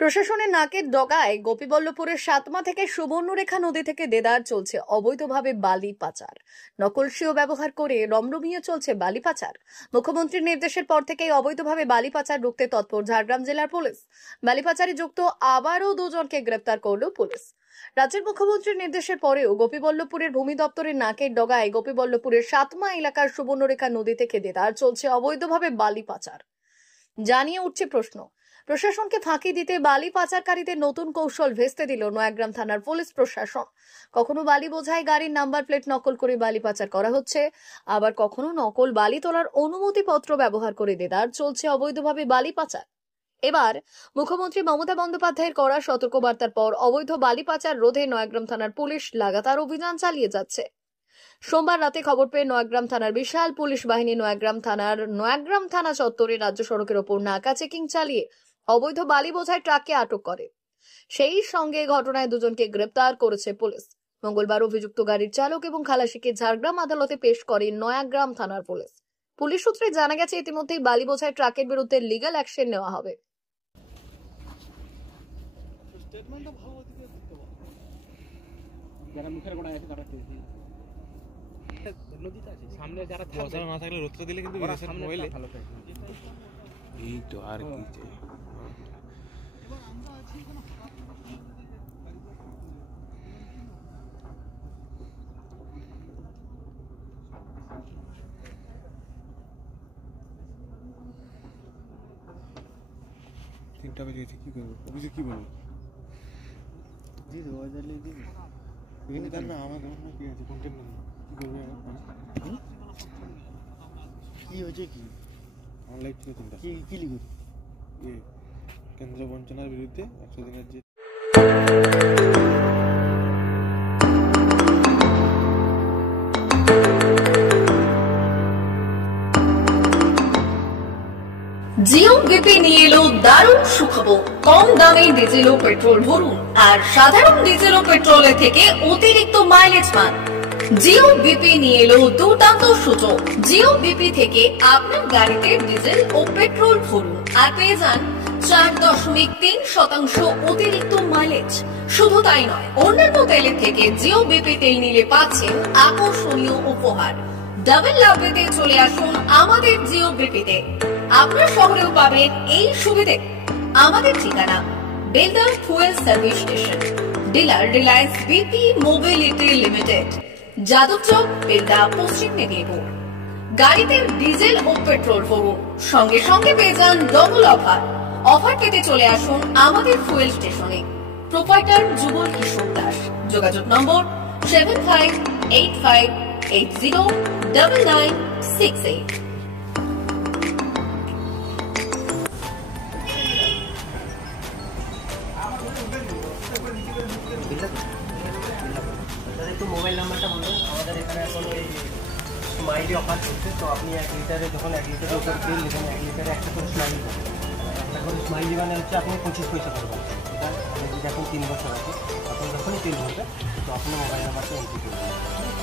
প্রশাসনের নাকের ডগায় গোপীবল্লভপুরের সাতমা থেকে সুবর্ণরেখা নদী থেকে দেদার চলছে অবৈধভাবে বালি পাচার। নকলসিও ব্যবহার করে রমরমিয়ে চলছে বালি পাচার। মুখ্যমন্ত্রীর নির্দেশের পর থেকেই অবৈধভাবে বালি পাচার রুখতে তৎপর ঝাড়গ্রাম জেলার পুলিশ। বালি পাচারে যুক্ত আবারও দুজনকে গ্রেপ্তার করল পুলিশ। রাজ্যের মুখ্যমন্ত্রীর নির্দেশের পরেও গোপীবল্লভপুরের ভূমি দপ্তরের নাকের ডগায় গোপীবল্লভপুরের সাতমা এলাকার সুবর্ণরেখা নদী থেকে দেদার চলছে অবৈধভাবে বালি পাচার। জানিয়ে উঠছে প্রশ্ন, প্রশাসনকে ফাঁকি দিতে বালি পাচারকারীদের নতুন কৌশল ভেস্তে দিল নয়াগ্রাম থানার পুলিশ প্রশাসন। কখনো বালি বোঝাই গাড়ির নাম্বার প্লেট নকল করে বালি পাচার করা হচ্ছে, আবার কখনো নকল বালি তোলার অনুমতিপত্র ব্যবহার করে দেদার চলছে অবৈধভাবে বালি পাচার। এবার মুখ্যমন্ত্রী মমতা বন্দ্যোপাধ্যায়ের করা সতর্কবার্তার পর অবৈধ বালি পাচার রোধে নয়াগ্রাম থানার পুলিশ লাগাতার অভিযান চালিয়ে যাচ্ছে। সোমবার রাতে খবর পেয়ে নয়াগ্রাম থানার বিশাল পুলিশ বাহিনী নয়াগ্রাম থানা চত্বরে রাজ্য সড়কের ওপর নাকা চেকিং চালিয়ে অবৈধ বালি বোঝাই ট্রাককে আটক করে। সেই সঙ্গে ঘটনায় দুজনকে গ্রেপ্তার করেছে পুলিশ। মঙ্গলবার অভিযুক্ত গাড়ির চালক এবং খালাসিকে ঝাড়গ্রাম আদালতে পেশ করে নয়াগ্রাম থানার পুলিশ। পুলিশ সূত্রে জানা গেছে ইতিমধ্যেই বালি বোঝাই ট্রাকের বিরুদ্ধে লিগ্যাল অ্যাকশন নেওয়া হবে। সামনে যারা বসানো না থাকলে রোদটা দিলে কিন্তু মোবাইলে ভালো থাকে। এই তো আর কি চাই। তিনটা বেজে গেছে, কি করবো? অফিসে কি বলবো? এখানে তার না আমার ঘটনা কি আছে, কন্টেন্ট নেই, কি করবো? কি হয়েছে? কি আমার লাইফ ছিল তিনটা। কি লিখো? কেন্দ্র বঞ্চনার বিরুদ্ধে 100 দিনের যে জিও বিপি নিয়ে এলো দারুণ সুখবর। কম দামে ডিজেল ও পেট্রোল ভরুন আর সাধারণ ডিজেল ও পেট্রোলের থেকে অতিরিক্ত মাইলেজ পান। জিও বিপি নিয়ে এলো দুর্দান্ত সুযোগ। জিও বিপি থেকে আপনার গাড়িতে ডিজেল ও পেট্রোল ভরুন আর পেয়ে যান 4.3% অতিরিক্ত মাইলেজ। শুধু তাই নয়, অন্যান্য তেলের থেকে জিও বিপি তেল নিলে পাচ্ছেন আকর্ষণীয় উপহার। ডাবল লাভ পেতে চলে আসুন আমাদের জিও বিপিতে। আপনার শহরেও পাবেন এই সুবিধে। আমাদের ঠিকানা Belda fuel service station, dealer Reliance BP mobility limited, Jadabchak, Belda, পশ্চিম মেদিনীপুর। গাড়িতে ডিজেল ও পেট্রোল ভরুন, সঙ্গে সঙ্গে পেয়ে যান ডবল অফার। অফার পেতে চলে আসুন আমাদের ফুয়েল স্টেশনে। প্রোপাইটার যুগল কিশোর দাস। যোগাযোগ নম্বর 7585809968। একটু মোবাইল নাম্বারটা বলুন। আমাদের এখানে এখন এই স্মাইলি অফার চলছে, তো আপনি 1 লিটারে যখন 1 লিটারের উপর তেল নেবেন, 1 লিটারে একটা করে স্মাইলি পাবেন। একটা করে স্মাইলি মানে হচ্ছে আপনি 25 পয়সা করবেন। এটা যদি এখন 3 বছর আছে, আপনি যখনই তেল ভরবেন তো আপনার মোবাইল নাম্বারটা এন্ট্রি করবেন।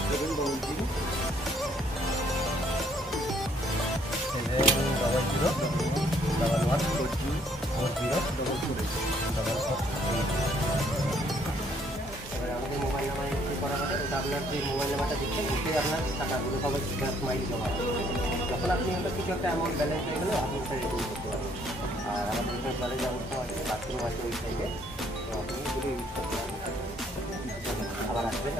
71140404044। আমাদের মোবাইল নাম্বার এন্ট্রি করা হবে। এটা আপনার যে মোবাইল নাম্বারটা দিচ্ছেন ওতে আপনার টাকাগুলো সবাই স্মাইল জমা হবে। যখন আপনি ওটা কিছু একটা অ্যামাউন্ট ব্যালেন্স হয়ে গেলে আপনি ওটা রেডি করতে পারবেন। আর আমাদের এখানে ব্যালেন্স ব্যবস্থা আছে, বাথরুম আছে ওই সাইডে, তো আপনি যদি ইউজ করতে পারেন। আবার আসবেন।